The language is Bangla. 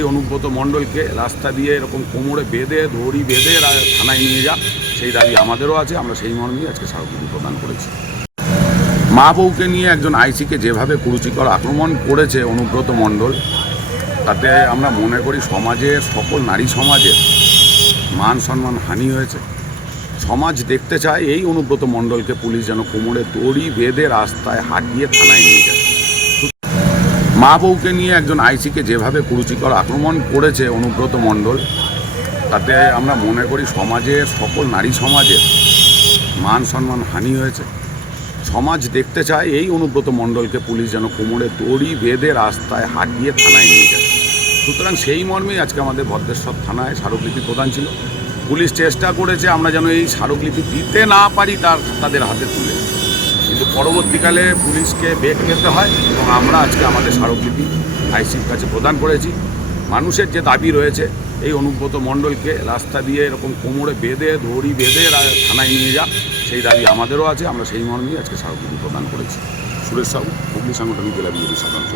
এই অনুব্রত মণ্ডলকে রাস্তা দিয়ে এরকম কোমরে বেঁধে দড়ি বেঁধে থানায় নিয়ে যা, সেই দাবি আমাদেরও আছে। আমরা সেই মর্মেই আজকে স্মারকলিপি প্রদান করেছি। মা বউকে নিয়ে একজন আইসিকে যেভাবে কুরুচিকর আক্রমণ করেছে অনুব্রত মণ্ডল, তাতে আমরা মনে করি সমাজের সকল নারী সমাজের মান সম্মান হানি হয়েছে। সমাজ দেখতে চায় এই অনুব্রত মণ্ডলকে পুলিশ যেন কোমরে দড়ি বেঁধে রাস্তায় হাঁটিয়ে থানায় নিয়ে যায়। মা বউকে নিয়ে একজন আইসিকে যেভাবে কুরুচিকর আক্রমণ করেছে অনুব্রত মণ্ডল, তাতে আমরা মনে করি সমাজের সকল নারী সমাজের মান সম্মান হানি হয়েছে। সমাজ দেখতে চায় এই অনুব্রত মণ্ডলকে পুলিশ যেন কোমরে দড়ি বেঁধে রাস্তায় হাঁটিয়ে থানায় নিয়ে যায়। সুতরাং সেই মর্মেই আজকে আমাদের ভদ্রেশ্বর থানায় স্মারকলিপি প্রদান ছিল। পুলিশ চেষ্টা করেছে আমরা যেন এই স্মারকলিপি দিতে না পারি তাদের হাতে তুলে, কিন্তু পরবর্তীকালে পুলিশকে বেগ পেতে হয় এবং আমরা আজকে আমাদের স্মারকলিপি আইসির কাছে প্রদান করেছি। মানুষের যে দাবি রয়েছে এই অনুব্রত মণ্ডলকে রাস্তা দিয়ে এরকম কোমরে বেঁধে দড়ি বেঁধে থানায় নিয়ে যা, সেই দাবি আমাদেরও আছে। আমরা সেই মর্মেই আজকে স্মারকলিপি প্রদান করেছি। সুরেশ সাহু, হুগলি সাংগঠনিক জেলা বিজেপি সাধারণ